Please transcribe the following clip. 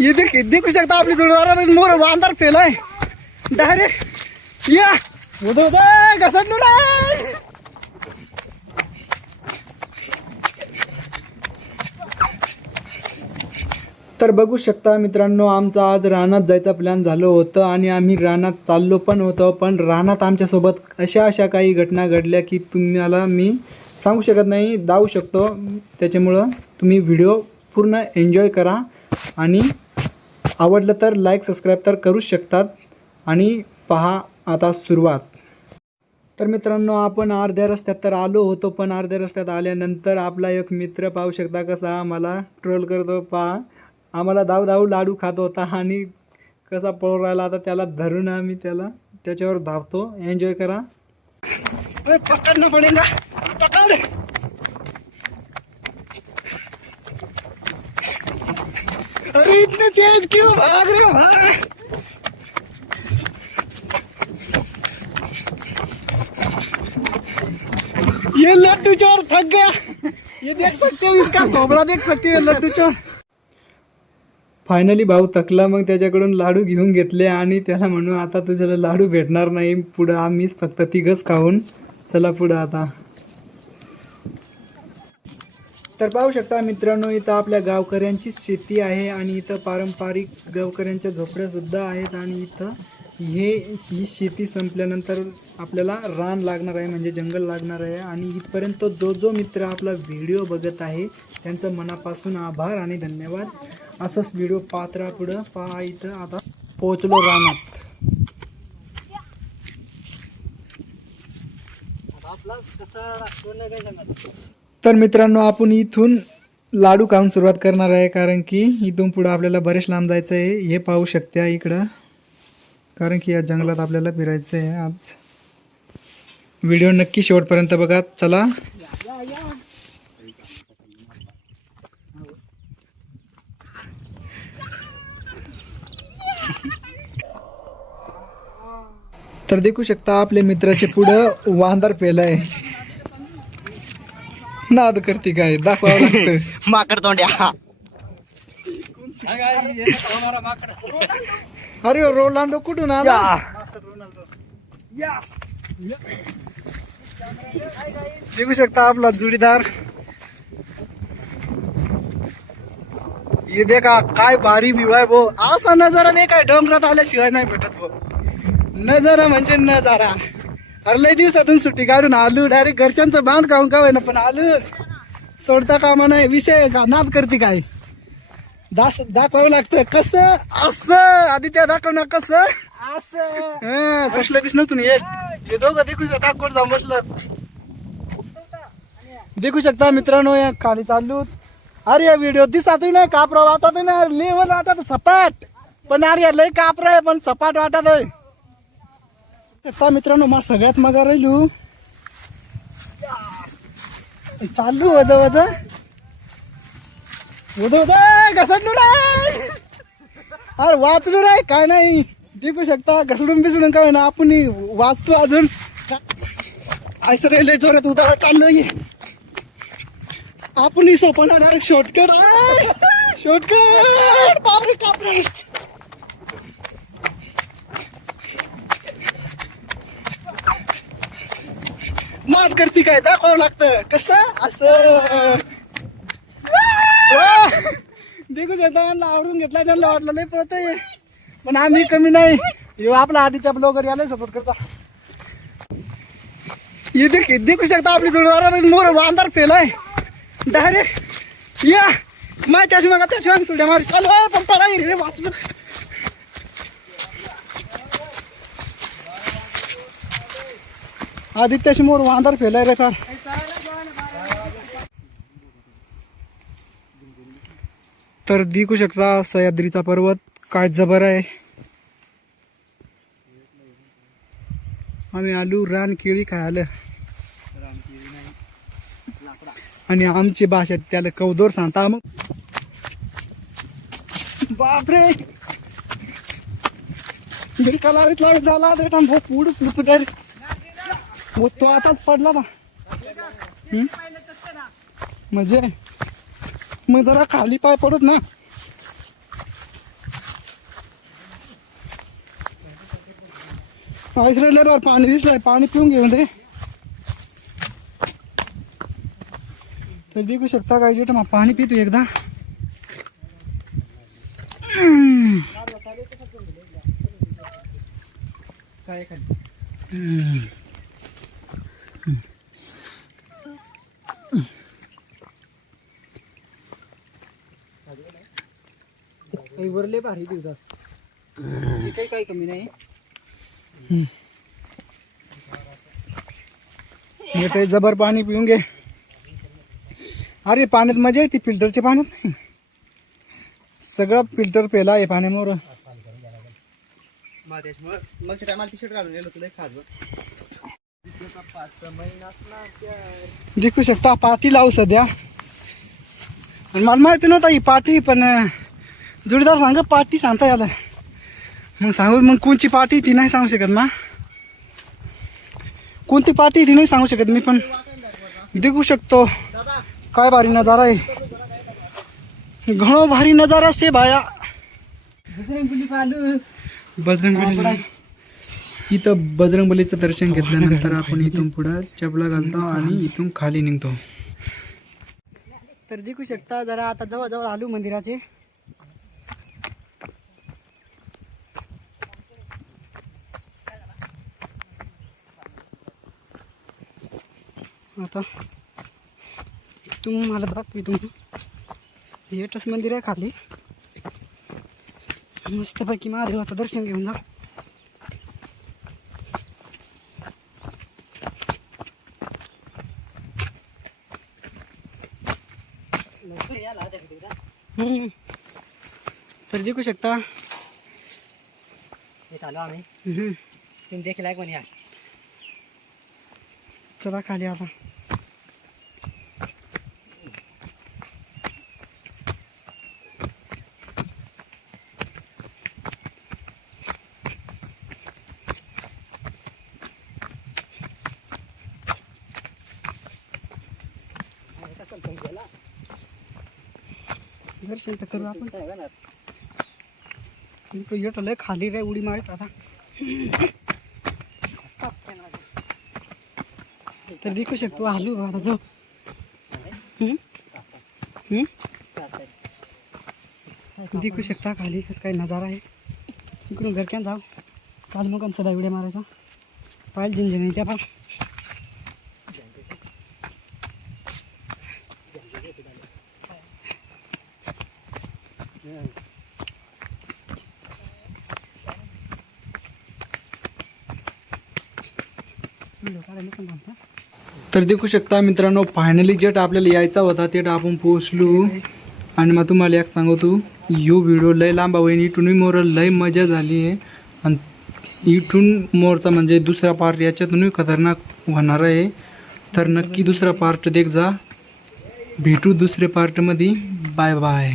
ये देखू शकता आपली जोडीदार मोर अंधार फेलाय डायरेक्ट या घसडलो रे. तर बघू शकता मित्रांनो, आमचा आज रानात जायचा प्लॅन झालं होतं आणि आम्ही रानात चाललो पण होतो. पण रानात आमच्यासोबत अशा काही घटना घडल्या की तुम्हाला मी सांगू शकत नाही, दावू शकतो. त्याच्यामुळं तुम्ही व्हिडिओ पूर्ण एन्जॉय करा आणि आवडलं तर लाईक सबस्क्राईब तर करूच शकतात. आणि पहा आता सुरुवात. तर मित्रांनो, आपण अर्ध्या रस्त्यात तर आलो होतो, पण अर्ध्या रस्त्यात आल्यानंतर आपला एक मित्र पाहू शकता कसा आम्हाला ट्रोल करतो. पहा, आम्हाला धाव लाडू खात होता आणि कसा पळून राहिला. आता त्याला धरून आम्ही त्याच्यावर धावतो. एन्जॉय करा. पकडना पडेगा, पकड. अरे इतने तेज क्यों भाग रहे हो भाग. ये लड्डू चोर थक गया. ये देख सकते हो, इसका खोबरा देख सकते हो लड्डू चोर. फायनली भाऊ थकला, मग त्याच्याकडून लाडू घेऊन घेतले आणि त्याला म्हणू आता तुझ्याला लाडू भेटणार नाही पुढं, आम्हीच फक्त तिघच खाऊन. चला पुढं आता. तर पाहू शकता मित्रांनो, इथं आपल्या गावकऱ्यांचीच शेती आहे आणि इथं पारंपरिक गावकऱ्यांच्या झोपड्यासुद्धा आहेत. आणि इथं ही शेती संपल्यानंतर आपल्याला रान लागणार आहे, म्हणजे जंगल लागणार आहे. आणि इथपर्यंत जो मित्र आपला व्हिडिओ बघत आहे त्यांचं मनापासून आभार आणि धन्यवाद. असंच व्हिडिओ पाहत राहा पुढं. पहा इथं आता पोहोचलो रानात. तर मित्रांनो, आपण इथून लाडू खाऊन सुरुवात करणार आहे, कारण की इथून पुढं आपल्याला बरेच लांब जायचं आहे. हे पाहू शकता इकडं, कारण की या जंगलात आपल्याला फिरायचं आहे आज. व्हिडिओ नक्की शेवटपर्यंत बघा. चला. तर देखू शकता आपल्या मित्राचे पुढं वांदर पेलाय. नाद करते काय, दाखवावं लागतं. माकड तोंड्या. अरे रोनाल्डो कुठून आला. देखू शकता आपला जोडीदार. ये देखा काय भारी व्ह्यू आहे भो. असा नजारा नाही काय डोंगरात आल्याशिवाय नाही भेटत भो. नजारा म्हणजे नजारा. अरे लय दिवसातून सुट्टी काढून आलू, डायरेक्ट घरच्यांचं बांध खाऊन का ना, पण आलूच सोडता कामा नाही. विषय का नाद करते काय, दाखवावं लागतं. कसं असं आदित्य दाखव ना, कसं असं ससलं दिसलं तुम्ही. हे दोघं देखू शकता कोण जाऊन बसलं. देखू शकता मित्रांनो, या खाली चाललो. अरे या व्हिडिओ दिसत नाही, कापरा वाटत नाही, लेवल वाटत सपाट. पण अरे लय कापरा आहे पण सपाट वाटत आहे. आता मित्रांनो, मग सगळ्यात मग राहिलो चालू वज घसडलो रे. अरे वाचलो रे, काय नाही. देखू शकता घसडून बिसडून काय ना, आपण वाचतो अजून. असं रेल्वे जोरात उतारा चाललोय आपण. सोपा डायरेक्ट शॉर्टकट बापरे कापरे. नाद करती काय, दाखवावं लागतं. कसं असं. देखू शकता आवडून घेतला, त्यांना वाटलं नाही पळत आहे, पण आम्ही कमी नाही. आपला आदित्य ब्लॉगर याला सपोर्ट करता. देखू शकता आपली जोडीदार मोर अंधार फेलाय डायरेक्ट या. माय त्याची मग त्याच्या सुड्या मार चालू आहे, पण पडा रे वाचलो. आदित्याशी मोर वांदर फेलाय रे. तर देखू शकता सह्याद्रीचा पर्वत काय जबर आहे. आम्ही आलू रान केळी खायला, आणि आमची भाषा त्याला कवदोर सांगता. मग बापरे बिडका लावित झाला पुढ तो आताच पडला ना. म्हणजे मग जरा खाली पाय पडत ना, इकडे लय बार पाणी दिसलंय, पाणी पिऊन घेऊन दे. तर देखू शकता काय जेट मग पाणी पितो एकदा. काय वरले भारी दिवस काही कमी नाही. ते जबर पाणी पिऊन घे. अरे पाण्यात मजा येते, फिल्टरच्या पाण्यात नाही. सगळं फिल्टर पेला आहे पाण्यामुळे. देखू शकता पाठी लावू सध्या. आणि मला माहिती नव्हता ही पाठी, पण जोडीदार सांग पाठी सांगता याला. मग सांगू मग कोणची पाठी ती नाही सांगू शकत. मग कोणती पाठी ती नाही सांगू शकत मी, पण देखू शकतो काय भारी नजारा आहे. घणो भारी नजारा से भाया. बजरंगबली इथं बजरंगबलीचं दर्शन घेतल्यानंतर आपण इथून पुढे चपला घालतो आणि इथून खाली निघतो. तर देखू शकता जरा आता जवळ जवळ आलू मंदिराचे. आता तुम्हाला दाखवी तुम्ही एकच मंदिर आहे खाली. मस्तपैकी महादेवाचं दर्शन घेऊन जा. तर देखू शकता आम्ही देखील पण या. चला खाली आता. दर्शन तर करू आपण. येतो लय खाली रे, उडी मारत आता. तर देखू शकतो आलू आता जाऊ. देखू शकता खाली कसं काय नजारा आहे. इकडून घरक्यान जाऊ. काल मग सदा उड्या मारायचा पाहिजे झिंजण त्या पा. तर देखू शकता मित्रांनो, फायनली जेट आपल्याला यायचा होता तेट आपण पोहोचलो. आणि मग तुम्हाला एक सांगतो, यो व्हिडिओ लय लांबा होईन. इथून मोर लय मजा झाली आहे. आणि इथून मोरचा म्हणजे दुसरा पार्ट याच्यातूनही खतरनाक होणार आहे. तर नक्की दुसरा पार्ट देख जा. भेटू दुसऱ्या पार्टमध्ये. Bye bye.